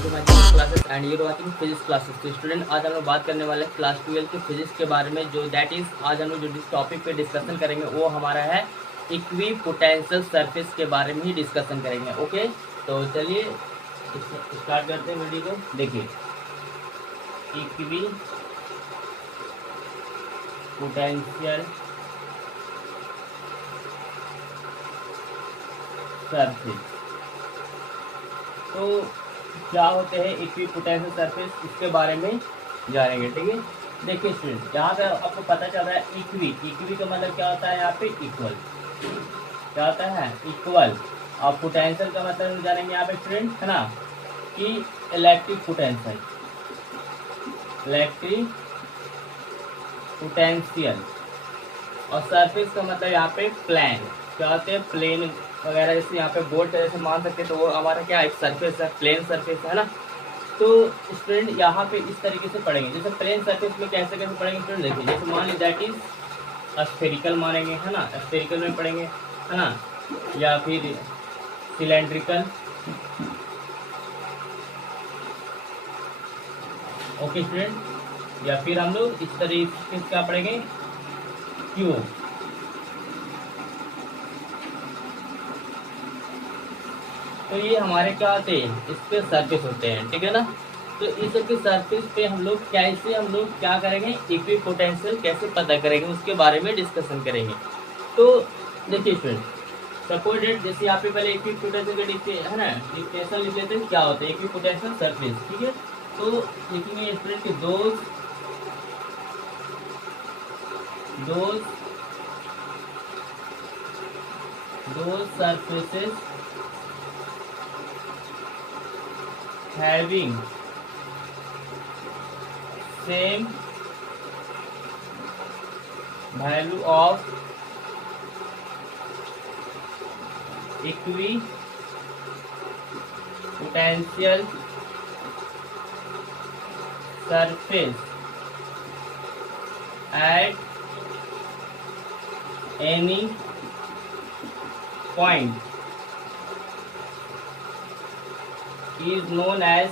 Back to my classes and you are watching physics classes. तो student, आज हम लोग बात करने वाले हैं क्लास 12 के फिजिक्स के बारे में, जो दैट इज आज हम लोग जो टॉपिक पे डिस्कशन करेंगे वो हमारा है इक्विपोटेंशियल सरफेस के बारे में ही डिस्कशन करेंगे। ओके, तो चलिए स्टार्ट करते हैं वीडियो को। देखिए, इक्विपोटेंशियल सरफेस तो क्या होते हैं इक्विपोटेंशियल सरफेस, इसके बारे में जानेंगे। ठीक है, देखिए स्टूडेंट, यहाँ पे आपको पता चल रहा है इक्वी का मतलब क्या होता है, यहाँ पे इक्वल क्या होता है, इक्वल। और पोटेंशियल का मतलब जानेंगे यहाँ पे स्टूडेंट, है ना, कि इलेक्ट्रिक पोटेंशियल और सरफेस का मतलब यहाँ पे प्लेन, क्या होते हैं, प्लेन वगैरह। जैसे यहाँ पे बोर्ड जैसे मान सकते हैं, तो वो हमारा क्या एक सरफेस है, प्लेन सरफेस है ना। तो स्टूडेंट यहाँ पे इस तरीके से पढ़ेंगे। जैसे प्लेन सरफेस में कैसे कैसे पढ़ेंगे स्टूडेंट, देखिए जैसे मान लीजिए दैट इज स्फेरिकल मानेंगे, है ना, स्फेरिकल में पढ़ेंगे, है ना, या फिर सिलेंड्रिकल। ओके स्टूडेंट, या फिर हम लोग इस तरीके से क्या पढ़ेंगे, क्यूब। तो ये हमारे क्या होते हैं, इस पे सरफेस होते हैं, ठीक है ना। तो इस सबके सरफेस पे हम लोग क्या करेंगे, इक्विपोटेंशियल कैसे पता करेंगे, उसके बारे में डिस्कशन करेंगे। तो देखिए स्टूडेंट, सपोज डेट जैसे यहाँ पे पहले इक्विपोटेंशियल का है ना, डिफिनेशन लिख लेते हैं, क्या होता है इक्विपोटेंशियल सरफेस। ठीक है, तो लिखेंगे स्टूडेंट कि those surfaces having same value of equipotential surface at any point is known as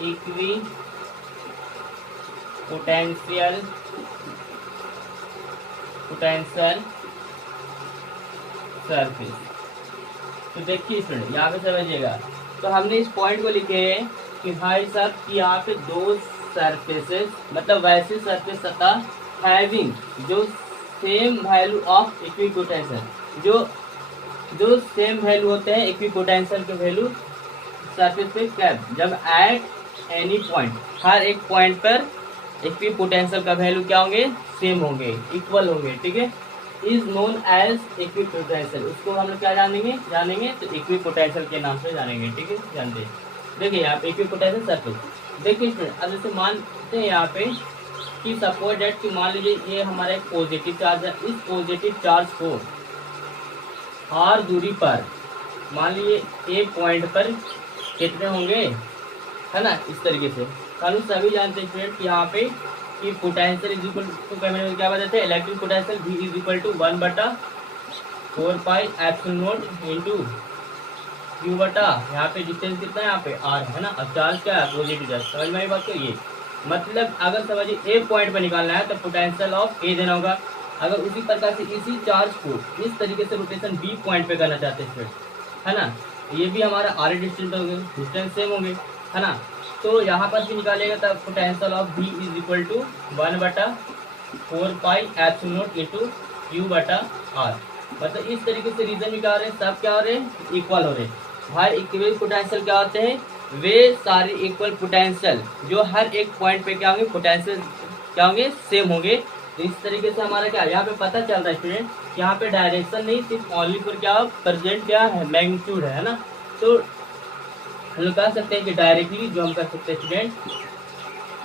equipotential surface. तो देखिए स्टूडेंट, यहाँ पे समझिएगा, तो हमने इस पॉइंट को लिखे हैं कि भाई साहब कि यहाँ पे दो सरफेसेस, मतलब वैसे सरफेस सतह हैविंग जो सेम वैल्यू ऑफ इक्विपोटेंशियल, जो सेम वैल्यू होते हैं इक्विपोटेंशियल के वैल्यू सरफेस पे कैप, जब एट एनी पॉइंट, हर एक पॉइंट पर इक्विपोटेंशियल का वैल्यू क्या होंगे, सेम होंगे, इक्वल होंगे। ठीक है, इज नोन एज इक्विपोटेंशियल, उसको हम लोग क्या जानेंगे तो इक्विपोटेंशियल के नाम से जानेंगे। ठीक है, जानते हैं। देखिए यहाँ पे इक्विपोटेंशियल सरफेस, देखिए अब जैसे मानते हैं यहाँ पे कि सपोज डेट कि मान लीजिए ये हमारा एक पॉजिटिव चार्ज है, इस पॉजिटिव चार्ज को आर दूरी पर मान लीजिए एक पॉइंट पर कितने होंगे, है ना, इस तरीके से। हम सभी जानते हैं कि यहाँ पे कि पोटेंशियल इज इक्वल टू क्या बताते हैं, electric potential V is equal to 1/4 pi epsilon naught into Q बटा, यहाँ पे डिस्टेंस कितना है, यहाँ पे R है ना, और चार्ज क्या है, पॉजिटिव चार्ज। समझ में आई बात को, ये मतलब अगर समझिए एक पॉइंट पर निकालना है तो पोटेंशियल ऑफ A देना होगा। अगर उसी प्रकार से इसी चार्ज को इस तरीके से रोटेशन B पॉइंट पे करना चाहते हैं, है ना, ये भी हमारा आर डिस्टेंस होंगे, डिस्टेंस सेम होंगे, है ना। तो यहाँ पर भी निकालेगा तब potential of V is equal to 1/4 pi epsilon naught into Q बटा R। मतलब इस तरीके से रीजन में क्या हो रहे हैं, सब क्या हो रहे हैं, इक्वल हो रहे हैं। भाई इक्विवेलेंट पोटेंशियल क्या होते हैं, वे सारे इक्वल पोटेंशियल जो हर एक पॉइंट पे क्या होंगे, पोटेंशियल क्या होंगे, सेम होंगे। तो इस तरीके से हमारा क्या यहाँ पे पता चल रहा है स्टूडेंट, यहाँ पे डायरेक्शन नहीं, सिर्फ ओनली पर क्या प्रेजेंट क्या है, मैग्नीट्यूड है ना। तो हम लोग कह सकते हैं कि डायरेक्टली जो हम कर सकते हैं स्टूडेंट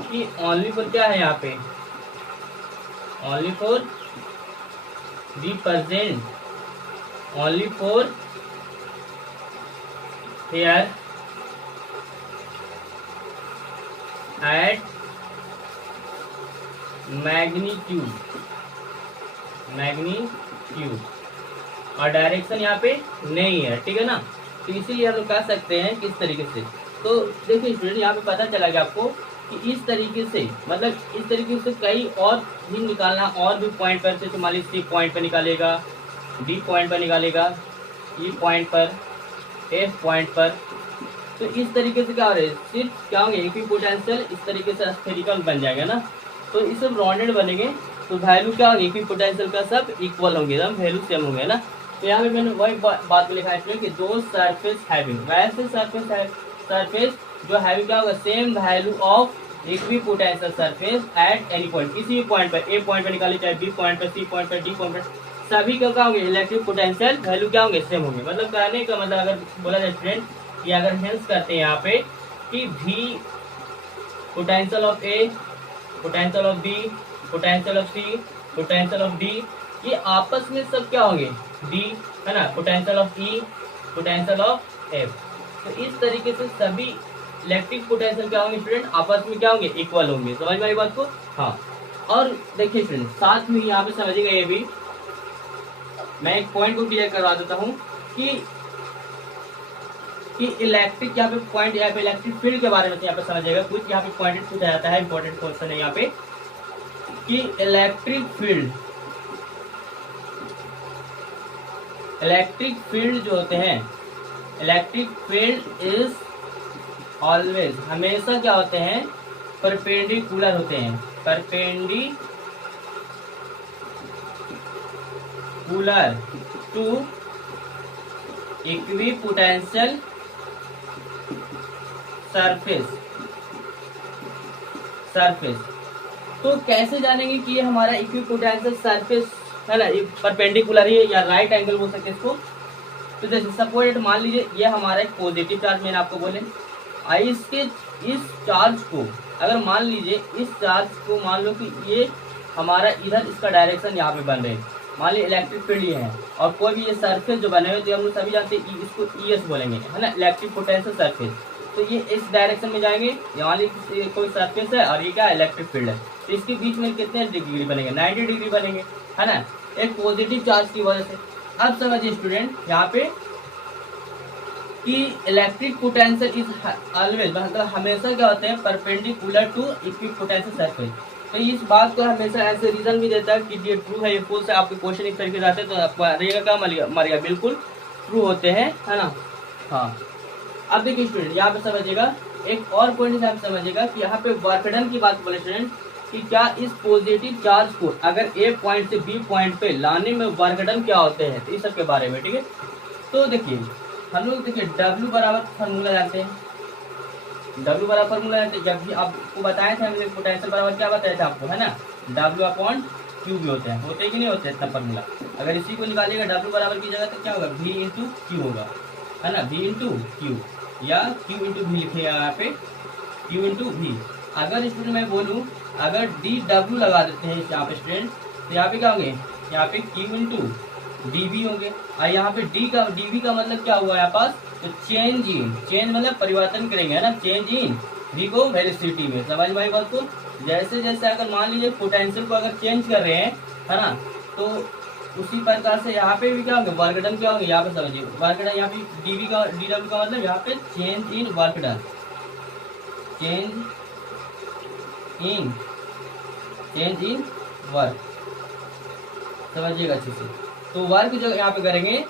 कि ओनली फॉर क्या है, यहाँ पे only for the present, only for here at magnitude और डायरेक्शन यहाँ पे नहीं है, ठीक है ना। तो इसीलिए हम लोग कह सकते हैं किस तरीके से। तो देखिए स्टूडेंट, यहाँ पे पता चला गया आपको कि इस तरीके से, मतलब इस तरीके से कई और भी निकालना, और भी पॉइंट पर, जैसे मान लीजिए C पॉइंट पर निकालेगा, D पॉइंट पर निकालेगा, E पॉइंट पर, F पॉइंट पर। तो इस तरीके से क्या हो रहा है, सिर्फ क्या होंगे इक्विपोटेंशियल इस तरीके से स्फेरिकल बन जाएगा ना। तो इस सब राउंडेड बनेंगे तो वैल्यू क्या होगी इक्विपोटेंशियल का सब इक्वल होंगे, एकदम वैल्यू सेम होंगे ना। तो यहाँ पे मैंने वही बात लिखा है कि दो सरफेस हैविंग, वैसे सरफेस जो हैविंग क्या होगा same value of equipotential surface at any point, किसी भी पॉइंट पर, ए पॉइंट पर निकाले चाहे बी पॉइंट पर, सी पॉइंट पर, डी पॉइंट पर, सभी का क्या होंगे इलेक्ट्रिक पोटेंशियल वैल्यू क्या होंगे सेम होंगे। मतलब कहने का मतलब अगर बोला जाए स्टूडेंट कि अगर हेंस करते हैं यहाँ पे कि V potential of A, potential of B, potential of C, potential of D, ये आपस में सब क्या होंगे डी, है ना, potential of E, potential of F. तो इस तरीके से सभी इलेक्ट्रिक पोटेंशियल क्या होंगे स्टूडेंट आपस में क्या होंगे इक्वल होंगे। समझ में आई बात को। हाँ, और देखिए स्टूडेंट साथ में यहाँ पे समझिएगा ये भी, मैं एक पॉइंट को क्लियर करवा देता हूँ कि इलेक्ट्रिक यहाँ पे पॉइंट, यहाँ पे इलेक्ट्रिक फील्ड के बारे में यहाँ पे समझिएगा कुछ, यहाँ पे पॉइंट पूछा जाता है, इंपॉर्टेंट क्वेश्चन है यहाँ पे कि इलेक्ट्रिक फील्ड जो होते हैं, इलेक्ट्रिक फील्ड इज ऑलवेज, हमेशा क्या होते हैं परपेंडिकुलर होते हैं, परपेंडिकुलर टू इक्विपोटेंशियल सरफेस। तो कैसे जानेंगे कि ये हमारा इक्विपोटेंशियल सरफेस है ना, परपेंडिकुलर है या राइट एंगल बोल सकते हैं इसको। तो जैसे सपोज मान लीजिए ये हमारा एक पॉजिटिव चार्ज, मैंने आपको बोले इसके इस चार्ज को, अगर मान लीजिए इस चार्ज को मान लो कि ये हमारा इधर इसका डायरेक्शन यहाँ पे बन रहे हैं, मान लीजिए इलेक्ट्रिक फील्ड ये है और कोई भी ये सरफेस जो बने हुए तो हम लोग सभी जानते हैं इसको ES बोलेंगे, है ना, इलेक्ट्रिक पोटेंशियल सरफेस। तो ये इस डायरेक्शन में जाएंगे, मान लीजिए कोई सरफेस है और ये क्या इलेक्ट्रिक फील्ड है, तो इसके बीच में कितने डिग्री बनेंगे 90 डिग्री बनेंगे, है ना, एक पॉजिटिव चार्ज की वजह से। अब समझिए स्टूडेंट यहाँ पे कि इलेक्ट्रिक पोटेंशियल इज ऑलवेज, मतलब हमेशा क्या होते हैं परपेंडिकुलर टू इक्विपोटेंशियल सरफेस। तो इस बात को हमेशा ऐसे रीजन भी देता है कि ये ट्रू है, ये फॉल्स है, आपके क्वेश्चन इस तरीके से आते हैं तो आपको रहेगा क्या मरिया बिल्कुल ट्रू होते हैं, है ना। हाँ, अब देखिए स्टूडेंट यहाँ पे समझिएगा एक और पॉइंट आप समझिएगा कि यहाँ पे वर्क डन की बात बोले स्टूडेंट कि क्या इस पॉजिटिव चार्ज को अगर ए पॉइंट से बी पॉइंट पे लाने में वर्क डन क्या होते हैं, तो इस सब के बारे में, ठीक है। तो देखिए हम लोग देखिए W बराबर फार्मूला जानते हैं, W बराबर फार्मूला जानते हैं, जब भी आपको बताए थे हमने पोटेंशियल बराबर क्या बताया था आपको, है ना, W/Q भी होते हैं, होते कि नहीं होते इतना फार्मूला। अगर इसी को निकालिएगा W बराबर की जगह तो क्या होगा V इंटू Q होगा, है ना, V इंटू Q या Q इंटू V लिखिएगा यहाँ पे, Q इंटू V। अगर स्टूडेंट मैं बोलूँ अगर DW लगा देते हैं यहाँ पे स्टूडेंट, तो यहाँ पे क्या होंगे, यहाँ पे Q इंटू DV होंगे, और यहाँ पे DV का मतलब क्या हुआ यहाँ पास, तो चेंज मतलब परिवर्तन करेंगे, है ना, चेंज इन V को वेलोसिटी में। समझ में आई बात को। जैसे जैसे अगर मान लीजिए पोटेंशियल को अगर चेंज कर रहे हैं, है ना, तो उसी प्रकार से यहाँ पे भी क्या होंगे वर्क डन क्या होंगे, यहाँ पे समझिए वर्क डन, यहाँ पे DW का मतलब यहाँ पे change in work done, change in work, समझिएगा अच्छे से। तो वर्क जो यहाँ पे करेंगे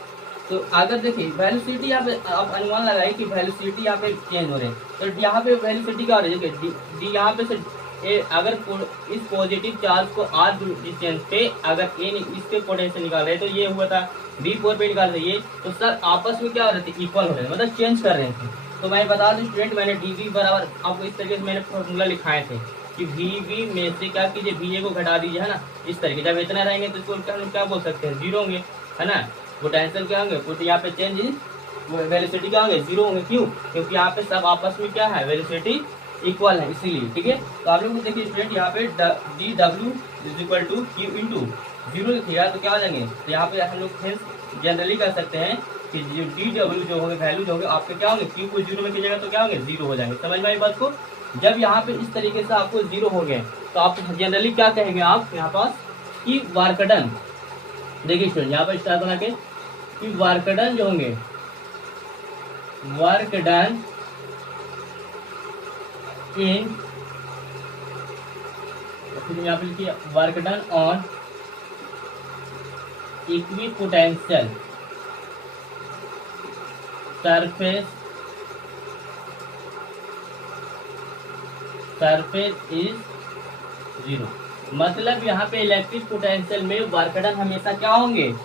तो अगर देखिए वेलोसिटी यहाँ पे आप अनुमान लगाए कि वेलोसिटी यहाँ पे चेंज हो रहे हैं, तो यहाँ पे वेलोसिटी क्या हो रही है, देखिए डी यहाँ पे से अगर इस पॉजिटिव चार्ज को r डिस्टेंस पे अगर ए इसके पोटेंशियल निकाल रहे हैं तो ये हुआ था V4 पे निकाल रहे हैं, तो सर आपस में क्या हो रहे थे इक्वल हो रहे थे, मतलब चेंज कर रहे थे। तो मैं बता दूं स्टूडेंट मैंने DV बराबर आपको इस तरीके से मैंने फॉर्मूला लिखाए थे कि VV में से क्या कीजिए VA को घटा दीजिए, है ना, इस तरीके जब इतना रहेंगे तो इसको क्या बोल सकते हैं जीरो होंगे, है ना, पोटेंशियल क्या होंगे, यहाँ पे चेंज इन वेलोसिटी क्या होंगे जीरो होंगे, क्यों, क्योंकि यहाँ पे सब आपस में क्या है वेलोसिटी इक्वल है इसीलिए, ठीक है। तो आप लोग देखिए स्टूडेंट यहाँ पे DW is equal to Q into zero लिखिएगा तो क्या हो जाएंगे, तो यहाँ पे हम लोग जनरली कर सकते हैं कि DW जो होंगे वैल्यू जो होंगे आपके क्या होंगे, Q को जीरो में कीजिएगा तो क्या होंगे जीरो हो जाएंगे। समझ में आई बात को। जब यहाँ पे इस तरीके से आपको जीरो हो गए तो आप जनरली क्या कहेंगे आप यहाँ पास कि वर्क डन। देखिए स्टूडेंट यहाँ पर स्टार बना के कि वर्क डन जो होंगे, वर्क डन इन, फिर यहाँ पे लिखिए work done on equipotential surface is zero. मतलब यहाँ पे इलेक्ट्रिक पोटेंशियल में वर्क डन हमेशा क्या होंगे,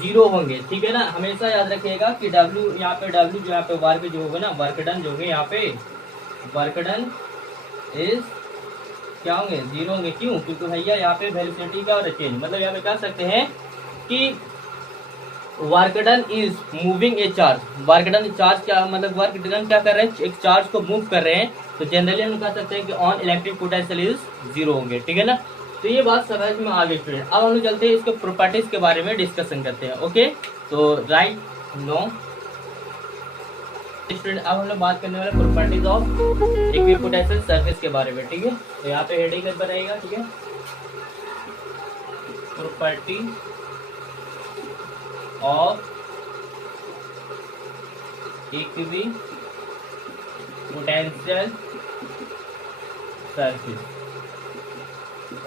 जीरो होंगे, ठीक है ना। हमेशा याद रखिएगा कि डब्ल्यू यहाँ पे डब्ल्यू जो यहाँ पे वर्क जो होगा ना, वर्क डन जो होंगे यहाँ पे वर्क डन इज क्या होंगे, जीरो होंगे। क्यों? क्योंकि भैया यहाँ पे वेलोसिटी का और चेंज, मतलब यहाँ पे कह सकते हैं कि work done is moving A charge. Work done charge क्या मतलब, वर्क डन क्या कर रहे हैं, एक चार्ज को मूव कर रहे हैं। तो जनरली हम कह सकते हैं कि on electric potential is zero होंगे, ठीक है ना। तो ये बात समझ में आ गई स्टूडेंट। अब हम लोग चलते हैं इसके प्रॉपर्टीज के बारे में डिस्कशन करते हैं। ओके, तो राइट नो स्टूडेंट, अब हम लोग बात करने वाले प्रॉपर्टीज ऑफ इक्विपोटेंशियल सरफेस के बारे में, ठीक है। तो यहाँ पे हेडिंग बनाएगा, ठीक है, property of equipotential surface.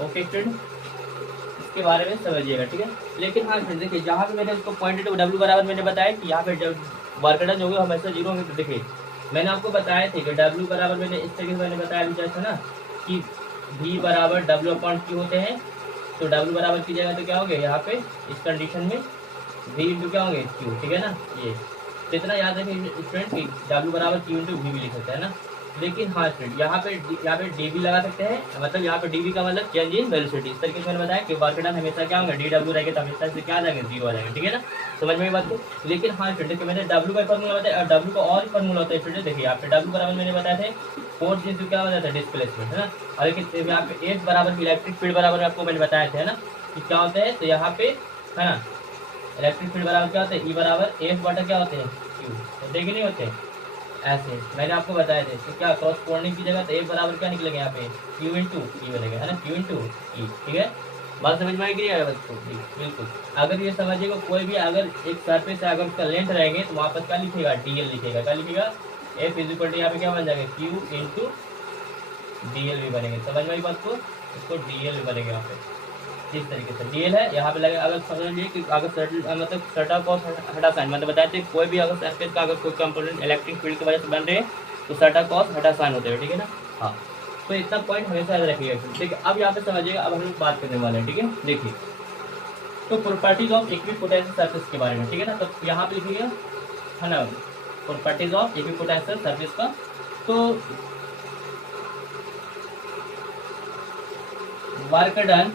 Okay student, इसके बारे में समझिएगा, ठीक है। लेकिन हाँ फ्रेंड देखिए, जहाँ पे मैंने इसको पॉइंट डब्ल्यू बराबर मैंने बताया कि यहाँ पे वर्क डन होगा हमेशा जीरो होंगे। तो देखिए मैंने आपको बताया थे कि डब्ल्यू बराबर मैंने इस तरीके से मैंने बताया भी था ना कि वी बराबर डब्ल्यू अपॉन क्यू होते हैं। तो डब्ल्यू बराबर की जगह तो क्या हो गया यहाँ पे इस कंडीशन में वी इंटू क्या होंगे क्यू, ठीक है ना। ये तो इतना याद रखें स्टूडेंट कि डब्ल्यू बराबर क्यू इंटू वी भी लिख सकते हैं ना। लेकिन हाँ स्टूडेंट यहाँ पे डी भी लगा सकते हैं, मतलब यहाँ पे डी भी का मतलब चेंज इन वेलोसिटी। इस तरीके से मैंने बताया कि वर्क डन हमेशा क्या होंगे, डी डब्ल्यू रहेगा तो हमेशा से क्या आ जाएंगे, जीरो आ जाएंगे, ठीक है ना। समझ में बात को। लेकिन हाँ स्टूडेंट मैंने डब्ल्यू का फॉर्मूला बताया और डब्ल्यू का और फॉर्मूला होता है स्टूडेंट। देखिए यहाँ पे डब्ल्यू बराबर मैंने बताया थे फोर्स इंटू क्या बताया था, डिस्प्लेसमेंट, है ना। और लेकिन यहाँ पे एफ बराबर इलेक्ट्रिक फील्ड बराबर आपको मैंने बताया था ना कि क्या होता है। तो यहाँ पे है ना इलेक्ट्रिक फील्ड बराबर क्या होता है, ई बराबर एफ बटा क्या होते हैं क्यू, होते कि नहीं होते ऐसे मैंने आपको बताया थे। तो क्या क्रॉसपोंडिंग की जगह तो एफ बराबर क्या निकलेगा यहाँ पे क्यू इंटू ई बनेगा, है ना, क्यू इंटू ई, ठीक है। बात समझ में आएगी नहीं आएगा बच्चों, बिल्कुल। अगर ये समझिएगा कोई भी अगर एक सरफेस है अगर उसका लेंथ रहेंगे तो वहाँ पर क्या लिखेगा, डीएल लिखेगा। क्या लिखेगा, एफ इज इक्वल टू यहाँ पे क्या बन जाएगा क्यू इंटू डीएल भी बनेंगे। समझ में आई बात को, इसको डीएल भी बनेगा यहाँ पे इस तरीके से। डीएल है यहाँ पे लगेगा। अगर समझिए कि अगर मतलब सर्टा कॉस हटा साइन, मतलब बताते हैं कोई भी अगर सरफेस का अगर कोई कंपोनेंट इलेक्ट्रिक फील्ड की वजह से बन रहे हैं तो सर्टा कॉस हटा साइन होते हैं, ठीक है ना। हाँ, तो इतना पॉइंट हमेशा याद रखिएगा। ठीक है, अब यहाँ पे समझिएगा, अब हम लोग बात करने वाले हैं, ठीक है। देखिए तो प्रॉपर्टीज ऑफ इक्विपोटेंशियल सरफेस के बारे में, ठीक है ना। तो यहाँ पे लिखिएगा, है ना, प्रॉपर्टीज ऑफ इक्विपोटेंशियल सरफेस का। तो work done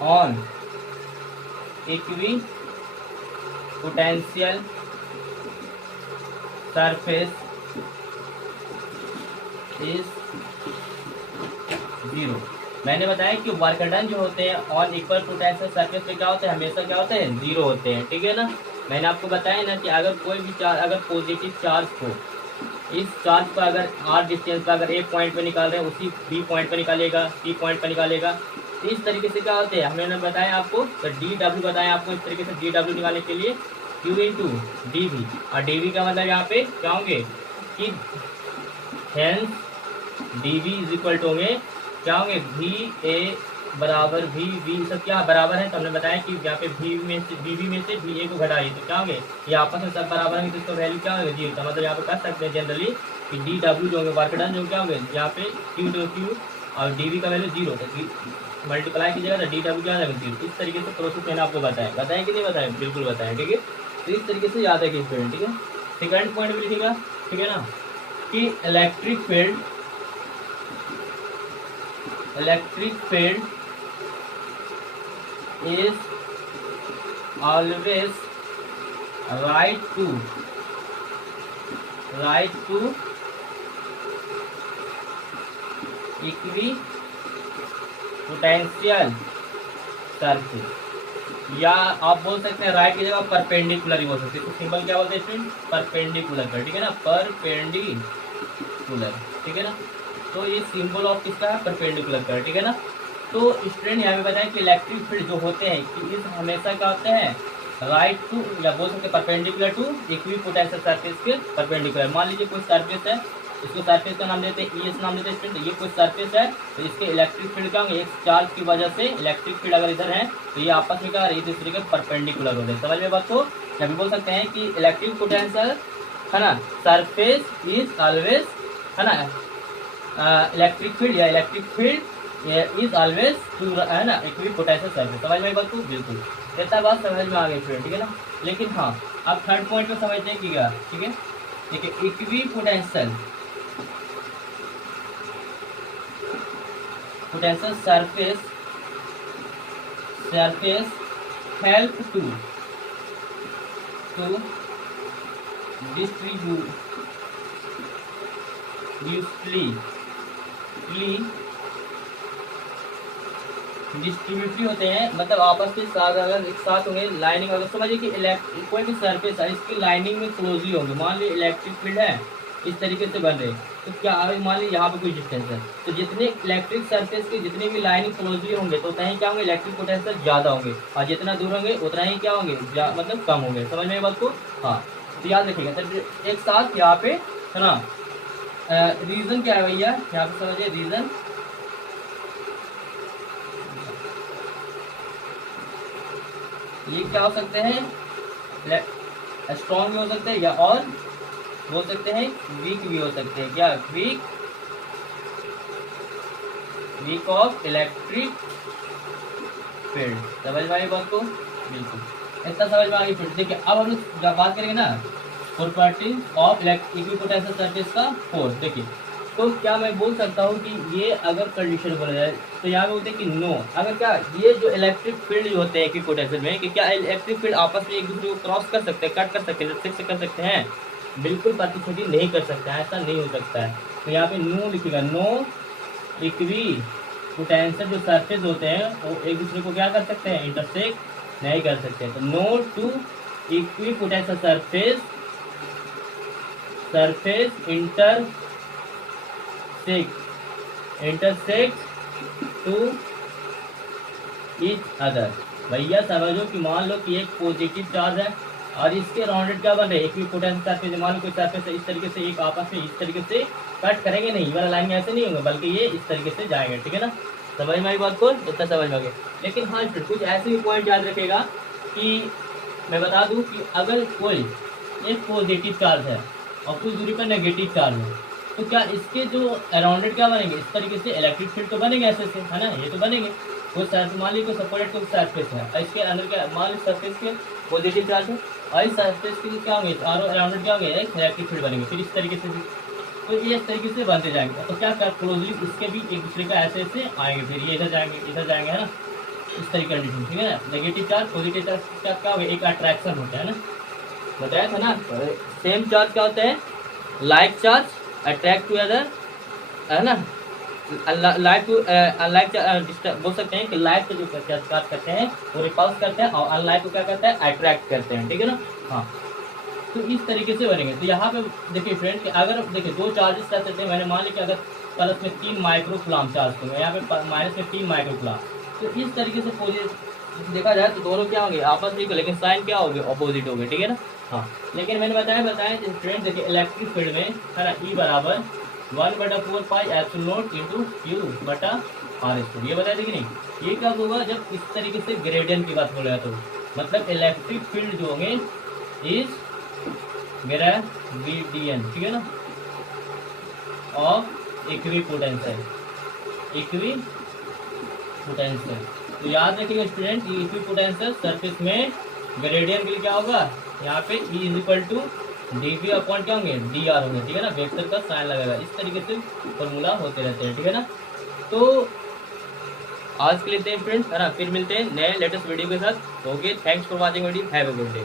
on equipotential surface is zero. मैंने बताया कि वर्क डन जो होते हैं ऑन इक्वल पोटेंशियल सरफेस पे क्या होते हैं, हमेशा क्या होते हैं, जीरो होते हैं, ठीक है ना। मैंने आपको बताया ना कि अगर कोई भी चार्ज अगर पॉजिटिव चार्ज हो, इस चार्ज पर अगर आर डिस्टेंस पर अगर एक पॉइंट पे निकाल रहे हैं उसी बी पॉइंट पे निकालेगा, सी पॉइंट पे निकालेगा। तो इस तरीके से क्या होते हैं हमने बताया आपको, तो डी डब्ल्यू बताया आपको इस तरीके से डी डब्ल्यू निकालने के लिए क्यू इंटू डी वी। और डी वी का मतलब यहाँ पे क्या होंगे कि hence D V is equal to होंगे क्या होंगे, वी ए बराबर वी वी सब क्या बराबर है। तो हमने बताया कि यहाँ पे वी में से वी में से वी ए को घटाइए तो क्या होंगे, ये आपस में सब बराबर है, तो इसका वैल्यू क्या होगा, जीरो। का मतलब यहाँ पे कर सकते हैं जनरली कि डी डब्ल्यू जो होंगे वर्क डन जो क्या होंगे यहाँ पे क्यू टू क्यू और डी वी का वैल्यू जीरो, तो मल्टीप्लाई कीजिएगा तो डी डब्ल्यू क्या होगा जीरो। इस तरीके से प्रोसेस मैंने आपको बताया कि नहीं बताया, बिल्कुल बताया, ठीक है। तो इस तरीके से याद है कि स्टूडेंट, ठीक है। सेकंड पॉइंट भी लिखिएगा, ठीक है ना, कि electric field is always right to equipotential surface, या आप बोल सकते हैं राइट की जगह परपेंडिकुलर ही बोल सकते हैं। तो सिंबल क्या बोलते हैं स्टूडेंट, परपेंडिकुलर का, ठीक है ना, परपेंडिकुलर, ठीक है ना। तो ये सिंबल ऑफ किसका है, परपेंडिकुलर का, ठीक है ना। तो स्टूडेंट यहाँ पे बताएं कि इलेक्ट्रिक फील्ड जो होते हैं कि इस हमेशा क्या होते हैं राइट टू या बोल सकते हैं परपेंडिकुलर टू इक्विपोटेंशियल सरफेस के परपेंडिकुलर। मान लीजिए कोई सरफेस है, इसको सरफेस का नाम देते हैं ES नाम देते हैं स्टूडेंट। ये कोई सरफेस है तो इसके इलेक्ट्रिक फील्ड क्या होंगे, एक चार्ज की वजह से इलेक्ट्रिक फील्ड अगर इधर है तो ये आपस में क्या एक दूसरे के परपेंडिकुलर होते हैं। समझ में बात को? या भी बोल सकते हैं कि इलेक्ट्रिक पोटेंशियल है ना सरफेस इज ऑलवेज है ना इलेक्ट्रिक फील्ड या electric field is always to है ना इक्विपोटेंशियल सरफेस। समझ में बात को? बिल्कुल इतना बात समझ में आ गई फ्रेंड, ठीक है ना। लेकिन हाँ अब थर्ड पॉइंट में समझते हैं कि क्या, ठीक है देखिए इक्विपोटेंशियल सरफेस हेल्प टू डिस्ट्रीब्यूटली होते हैं, मतलब आपस में साथ अगर एक साथ होंगे लाइनिंग, अगर समझिए कि कोई भी सरफेस है इसकी लाइनिंग में क्लोजली होंगे। मान लीजिए इलेक्ट्रिक फील्ड है इस तरीके से बन रहे, तो क्या मान लीजिए यहाँ पे कोई डिस्टेंस है तो जितने इलेक्ट्रिक सरफेस के जितने भी लाइनिंग क्लोजली होंगे तो उतना ही क्या होंगे इलेक्ट्रिक पोटेंशियल ज़्यादा होंगे, और जितना दूर होंगे उतना ही क्या होंगे मतलब कम होंगे। समझ में बात को? हाँ तो याद रखिएगा सर एक साथ यहाँ पे है ना। रीज़न क्या है भैया यहाँ पे समझिए, रीज़न ये क्या हो सकते हैं स्ट्रॉन्ग भी हो सकते हैं या और बोल सकते हैं वीक भी हो सकते हैं। क्या वीक ऑफ इलेक्ट्रिक फील्ड। समझ में आई बात को? बिल्कुल इतना समझ में आ गई। फिर देखिए अब हम लोग बात करेंगे ना प्रॉपर्टी ऑफ इक्विपोटेंशियल सरफेस का फोर्स। देखिए तो क्या मैं बोल सकता हूँ कि ये अगर कंडीशन बोला जाए तो यहाँ पे बोलते हैं कि नो, अगर क्या ये जो इलेक्ट्रिक फील्ड होते हैं इक्विपोटेंशियल में कि क्या इलेक्ट्रिक फील्ड आपस में एक दूसरे को क्रॉस कर सकते हैं, कट कर सकते हैं, से कर सकते हैं? बिल्कुल प्रतिछेदी नहीं कर सकता है, ऐसा नहीं हो सकता है। तो यहाँ पे नो लिखेगा, नो इक्विपोटेंशियल जो सरफेस होते हैं वो एक दूसरे को क्या कर सकते हैं इंटरसेक्ट नहीं कर सकते। तो no two equipotential surface intersect to each other. भैया समझो कि मान लो कि एक पॉजिटिव चार्ज है और इसके राउंडेड क्या बन रहे इक्विपोटेंशियल सरफेस। मान लो कोई सरफेस है इस तरीके से एक आपस में इस तरीके से कट करेंगे नहीं, वाला लाइन में ऐसे नहीं होंगे बल्कि ये इस तरीके से जाएंगे, ठीक है ना। समझ में आई बात को? इतना समझ में आ गया। लेकिन हाँ कुछ ऐसे भी पॉइंट याद रखेगा कि मैं बता दूं कि अगर कोई एक पॉजिटिव चार्ज है और कुछ दूरी पर नेगेटिव चार्ज है तो क्या इसके जो अराउंडेड क्या बनेंगे इस तरीके से इलेक्ट्रिक फील्ड तो बनेंगे ऐसे से, है ना, ये तो बनेंगे। कोई मान लीजिए कोई सेपरेट कोई सरफेस है और इसके अंदर क्या मान लीजिए सरफेस के पॉजिटिव चार्ज है और इस सरफेस के क्या होंगे और अराउंडेड क्या होंगे इलेक्ट्रिक फील्ड बनेंगे। फिर इस तरीके से तो ये इस तरीके से बनते जाएंगे। तो क्या कर क्लोजली इसके भी एक दूसरे का ऐसे ऐसे आएंगे, फिर ये इधर जाएंगे है ना, इस तरीके कंडीशन, ठीक है ना। नेगेटिव चार्ज पॉजिटिव चार्ज क्या होगा एक अट्रैक्शन होता है ना, बताया था ना। सेम चार्ज क्या होता है like charge attract to other, है ना। लाइक टू अनलाइक बोल सकते हैं कि लाइक को जो चार्ज करते हैं वो रिपल्स करते हैं और अनलाइक को क्या करते हैं अट्रैक्ट करते हैं, ठीक है ना। हाँ तो इस तरीके से बनेंगे। तो यहाँ पे देखिए फ्रेंड कि अगर देखिए दो चार्जेस कर सकते हैं, मैंने मान लिया कि अगर प्लस में 3 माइक्रोकुलाम चार्ज दूंगा, यहाँ पे माइनस में 3 माइक्रोकुलाम, तो इस तरीके से पॉजिटिव देखा जाए तो दोनों क्या होंगे आपस में, लेकिन साइन क्या होंगे ऑपोजिट होंगे, ठीक है ना। हाँ लेकिन मैंने बताया फ्रेंड देखिए इलेक्ट्रिक फील्ड में है ना E बराबर 1/4 pi epsilon not into Q बटा R²। ये बताया था कि नहीं। ये क्या होगा जब इस तरीके से ग्रेडियंट की बात बोलेगा तो मतलब इलेक्ट्रिक फील्ड जो होंगे इज ग्रेडियंट, ठीक है ना, ऑफ इक्विपोटेंशियल। तो याद रखिएगा स्टूडेंट इक्विपोटेंशियल सरफेस में ग्रेडियंट के लिए क्या होगा यहाँ पे E is equal to dV upon क्या होंगे dr होंगे, ठीक है ना। वेक्टर का साइन लगेगा, इस तरीके से फॉर्मूला होते रहते हैं, ठीक है ना। तो आज के लिए फ्रेंड्स है ना, फिर मिलते हैं नए लेटेस्ट वीडियो के साथ। Okay thanks for watching video, have a good day.